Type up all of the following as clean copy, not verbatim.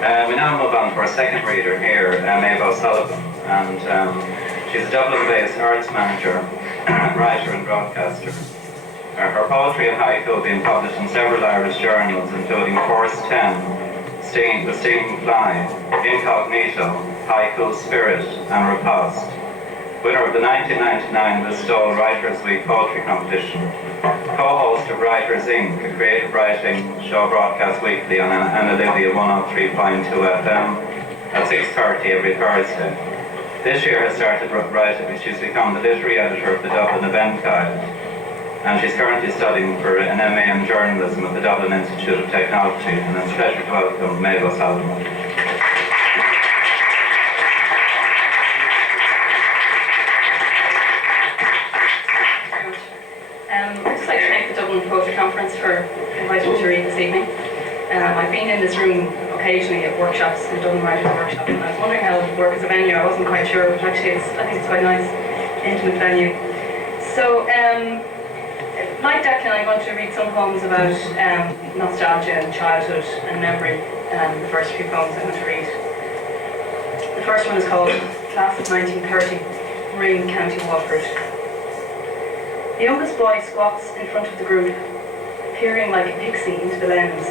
We now move on to our second reader here, Maeve, and she's a Dublin-based arts manager, writer and broadcaster. Her poetry and haiku have been published in several Irish journals, including Force 10, The Stinging Fly, Incognito, Haiku Spirit, and Riposte. Winner of the 1999 Listowel Writers' Week Poetry Competition. Co-host of Writers Inc., a creative writing show broadcast weekly on Olivia 103.2 FM at 6:30 every Thursday. This year has started writing. She's become the literary editor of the Dublin Event Guide, and she's currently studying for an MA in journalism at the Dublin Institute of Technology. And it's a pleasure to welcome Maeve O'Sullivan. I'd just like to thank the Dublin Poetry Conference for inviting me to read this evening. I've been in this room occasionally at workshops, the Dublin Writers Workshop, and I was wondering how it would work as a venue. I wasn't quite sure, but actually I think it's quite a nice, intimate venue. So, like Declan, I'm going to read some poems about nostalgia and childhood and memory. The first few poems I'm going to read. The first one is called Class of 1930, Ring, County Waterford. The youngest boy squats in front of the group, peering like a pixie into the lens.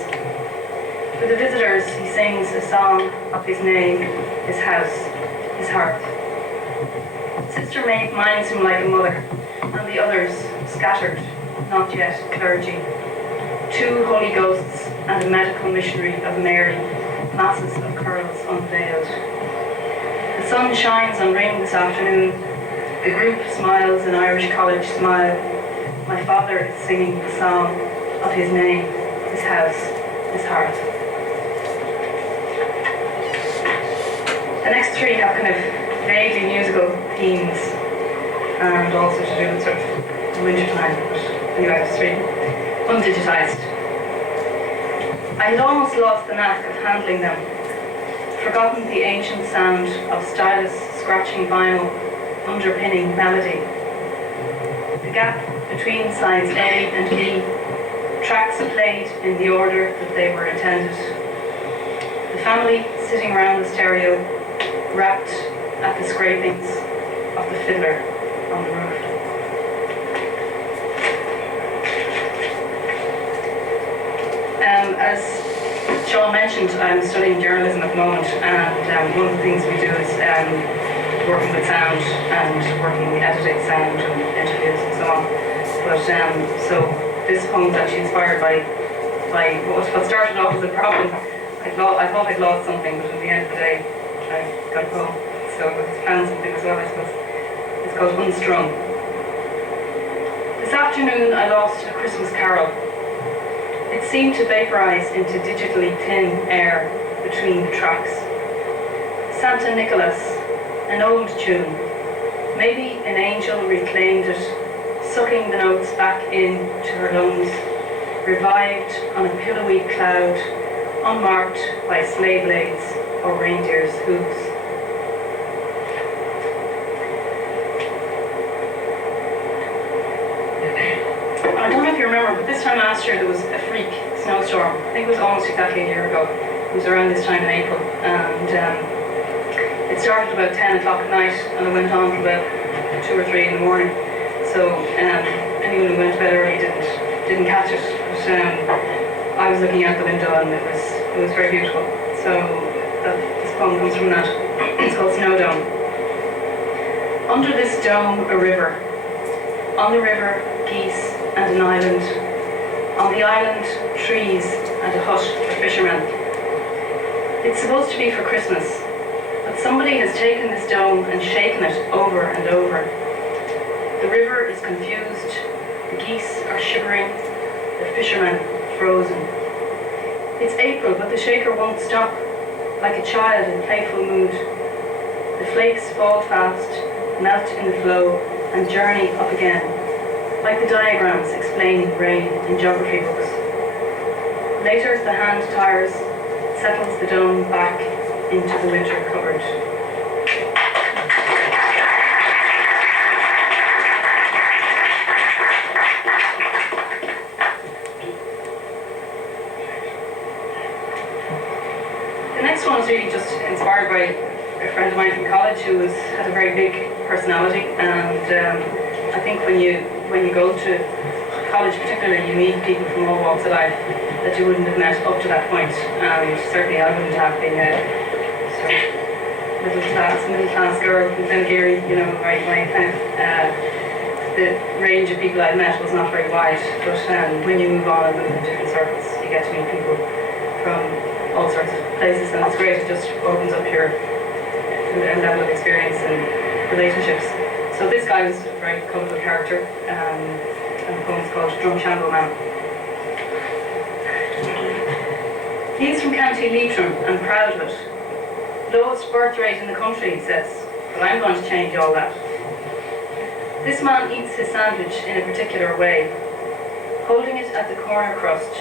For the visitors, he sings a song of his name, his house, his heart. Sister Maeve minds him like a mother, and the others, scattered, not yet clergy. 2 holy ghosts and a medical missionary of Mary, masses of curls unveiled. The sun shines on Ring this afternoon. The group smiles an Irish college smile. My father is singing the song of his name, his house, his heart. The next 3 have kind of vaguely musical themes and also to do with sort of wintertime. But anyway, just read undigitised. I had almost lost the knack of handling them, forgotten the ancient sound of stylus scratching vinyl underpinning melody. The gap between sides A and B, tracks played in the order that they were intended. The family sitting around the stereo, wrapped at the scrapings of the fiddler on the roof. As Sean mentioned, I'm studying journalism at the moment, and one of the things we do is working with sound and working editing sound and interviews and so on. But so this poem is actually inspired by what started off as a problem. I thought I'd lost something, but at the end of the day, I got a poem. So I found something as well, I suppose. It's called Unstrung. This afternoon I lost a Christmas carol. It seemed to vaporize into digitally thin air between the tracks. Santa Nicholas, an old tune. Maybe an angel reclaimed it, sucking the notes back into her lungs, revived on a pillowy cloud, unmarked by sleigh blades or reindeer's hooves. I don't know if you remember, but this time last year there was a freak snowstorm. I think it was almost exactly a year ago. It was around this time in April, and it started about 10 o'clock at night and it went on for about 2 or 3 in the morning. So anyone who went to bed early didn't catch it. But I was looking out the window and it was very beautiful. So this poem comes from that. It's called Snow Dome. Under this dome, a river. On the river, geese and an island. On the island, trees and a hut for fishermen. It's supposed to be for Christmas, but somebody has taken this dome and shaken it over and over. The river is confused, the geese are shivering, the fishermen frozen. It's April, but the shaker won't stop, like a child in playful mood. The flakes fall fast, melt in the flow, and journey up again, like the diagrams explaining rain in geography books. Later, the hand tires, settles the dome back into the winter cupboard. The next one was really just inspired by a friend of mine from college who had a very big personality, and I think when you go to college particularly, you meet people from all walks of life that you wouldn't have met up to that point. Certainly I wouldn't have been a sort of middle class girl from Carey, you know, my kind of the range of people I'd met was not very wide, but when you move on and move in different circles, you get to meet people from all sorts of places, and it's great. It just opens up your level of experience and relationships. So this guy was a very colourful character, and the poem's called Drumshanbo Man. He's from County Leitrim and proud of it. Lowest birth rate in the country, he says, but I'm going to change all that. This man eats his sandwich in a particular way, holding it at the corner crust,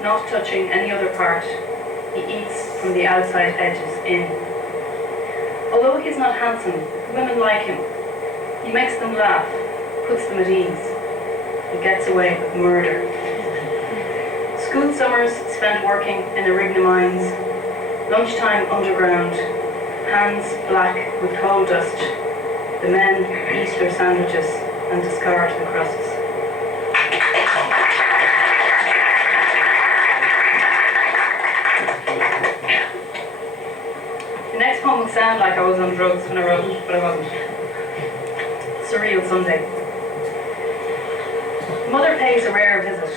not touching any other part. He eats from the outside edges in. Although he's not handsome, women like him. He makes them laugh, puts them at ease. He gets away with murder. School summers spent working in Arigna mines, lunchtime underground, hands black with coal dust. The men eat their sandwiches and discard the crusts. The next poem would sound like I was on drugs when I wrote it, but I wasn't. Surreal Sunday. Mother pays a rare visit.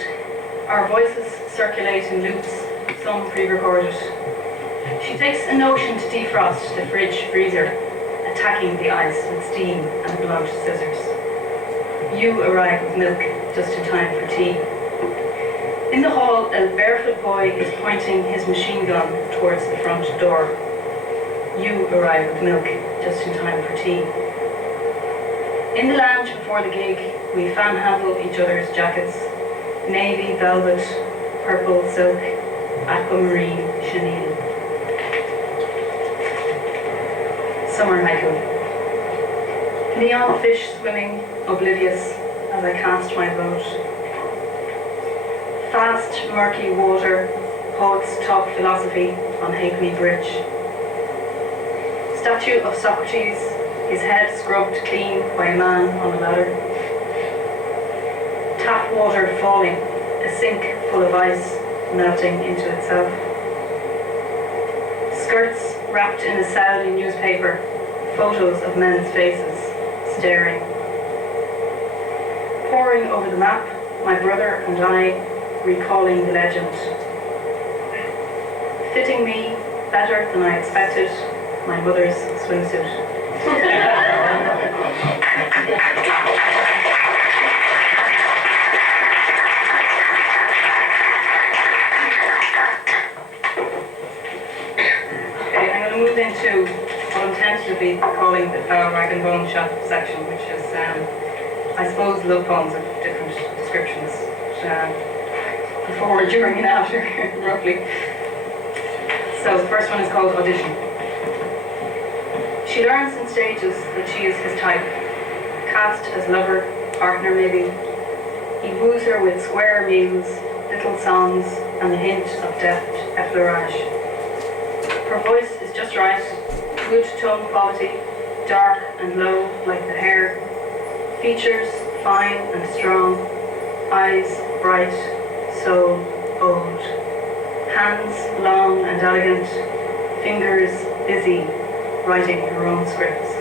Our voices circulate in loops, some pre-recorded. She takes a notion to defrost the fridge freezer, attacking the ice with steam and blunt scissors. You arrive with milk just in time for tea. In the hall, a barefoot boy is pointing his machine gun towards the front door. You arrive with milk just in time for tea. In the lounge before the gig, we fan-handle each other's jackets. Navy, velvet, purple, silk, aquamarine, chenille. Summer haiku. Neon fish swimming, oblivious, as I cast my vote. Fast, murky water, poets talk philosophy on Halfpenny Bridge. Statue of Socrates, his head scrubbed clean by a man on a ladder. Tap water falling, a sink full of ice melting into itself. Skirts wrapped in a Saudi newspaper, photos of men's faces, staring. Poring over the map, my brother and I, recalling the legend. Fitting me better than I expected, my mother's swimsuit. Move into what I'm tentatively calling the Flower Rag and Bone Shop section, which is, I suppose, love poems of different descriptions, before, during, and after, roughly. So the first one is called Audition. She learns in stages that she is his type, cast as lover, partner maybe. He woos her with square meals, little songs, and a hint of deft effleurage. Her voice is just right, good tone quality, dark and low like the hair, features fine and strong, eyes bright, soul old, hands long and elegant, fingers busy writing her own scripts.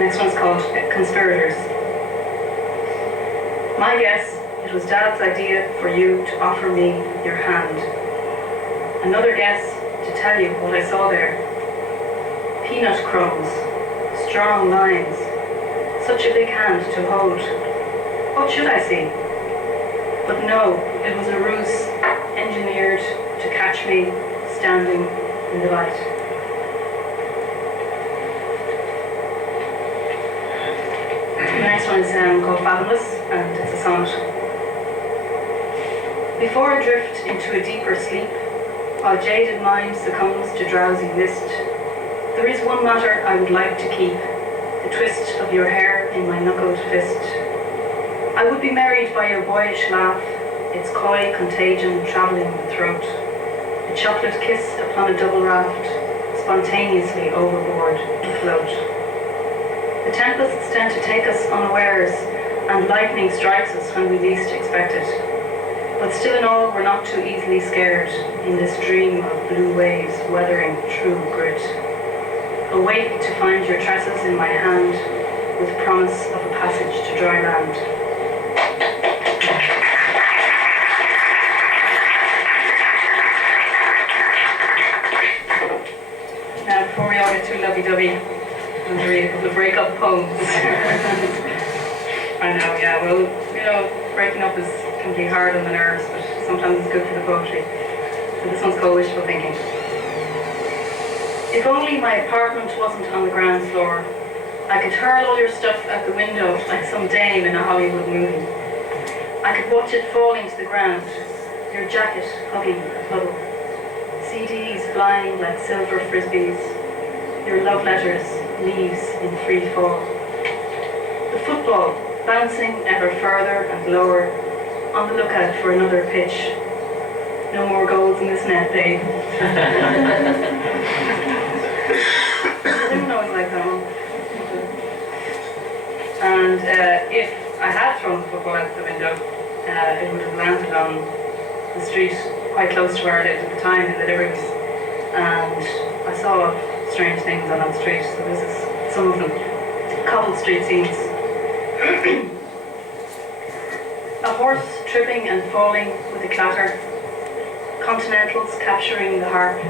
Next one's called Conspirators. My guess, it was Dad's idea for you to offer me your hand. Another guess to tell you what I saw there. Peanut crumbs, strong lines, such a big hand to hold. What should I see? But no, it was a ruse engineered to catch me standing in the light. The next one is called Fathomless, and it's a sonnet. Before I drift into a deeper sleep, while jaded mind succumbs to drowsy mist, there is one matter I would like to keep, the twist of your hair in my knuckled fist. I would be married by your boyish laugh, its coy contagion travelling the throat, a chocolate kiss upon a double raft, spontaneously overboard to float. The tempests tend to take us unawares, and lightning strikes us when we least expect it. But still in all, we're not too easily scared in this dream of blue waves weathering true grit. Awake to find your tresses in my hand, with promise of a passage to dry land. Now, before we all get too lovey-dovey, I'm going to read a couple of break-up poems. I know, yeah, well, you know, breaking up can be hard on the nerves, but sometimes it's good for the poetry. So this one's called Wishful Thinking. If only my apartment wasn't on the ground floor, I could hurl all your stuff out the window like some dame in a Hollywood movie. I could watch it falling to the ground, your jacket hugging a puddle, CDs flying like silver frisbees, your love letters, leaves in free fall. The football bouncing ever further and lower, on the lookout for another pitch. No more goals in this net, babe. I didn't know it was like that one. And if I had thrown the football out the window, it would have landed on the street quite close to where I lived at the time in the Liberties. And I saw strange things on that street, so this is some of them. Cobbled street scenes. A horse tripping and falling with a clatter. Continentals capturing the harp.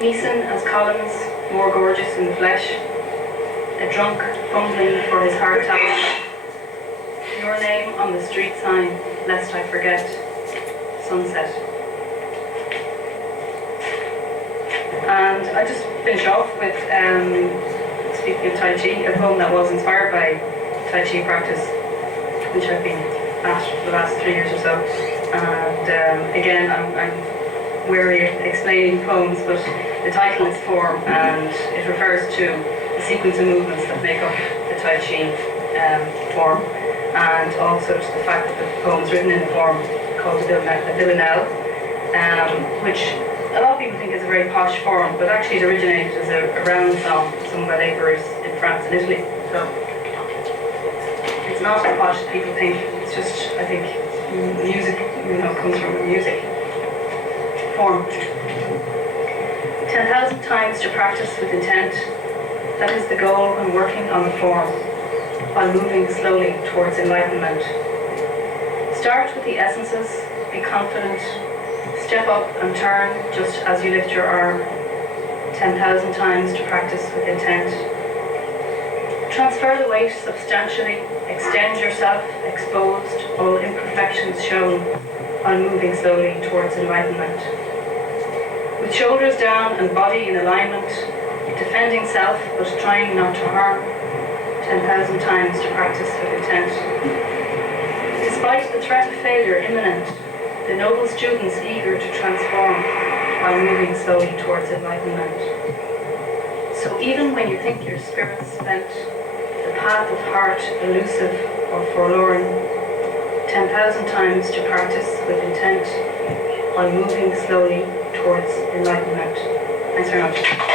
Neeson as Collins, more gorgeous in the flesh. A drunk fumbling for his hard tablets. Your name on the street sign, lest I forget. Sunset. And I just finish off with, speaking of Tai Chi, a poem that was inspired by Tai Chi practice, which I've been at for the last 3 years or so. And again, I'm wary of explaining poems, but the title is form, and it refers to the sequence of movements that make up the Tai Chi form, and also to the fact that the poem is written in a form called the villanelle, which a lot of people think is a very posh form, but actually it originated as a round song sung by labourers in France and Italy. So it's not as posh as people think. It's just, I think, music, comes from music. Form. 10,000 times to practice with intent. That is the goal when working on the form, while moving slowly towards enlightenment. Start with the essences, be confident, step up and turn just as you lift your arm. 10,000 times to practice with intent. Transfer the weight substantially, extend yourself, exposed, all imperfections shown, while moving slowly towards enlightenment. With shoulders down and body in alignment, defending self but trying not to harm. 10,000 times to practice with intent. Despite the threat of failure imminent, the noble students eager to transform while moving slowly towards enlightenment. So even when you think your spirit's spent, the path of heart elusive or forlorn, 10,000 times to practice with intent while moving slowly towards enlightenment. Thanks very much.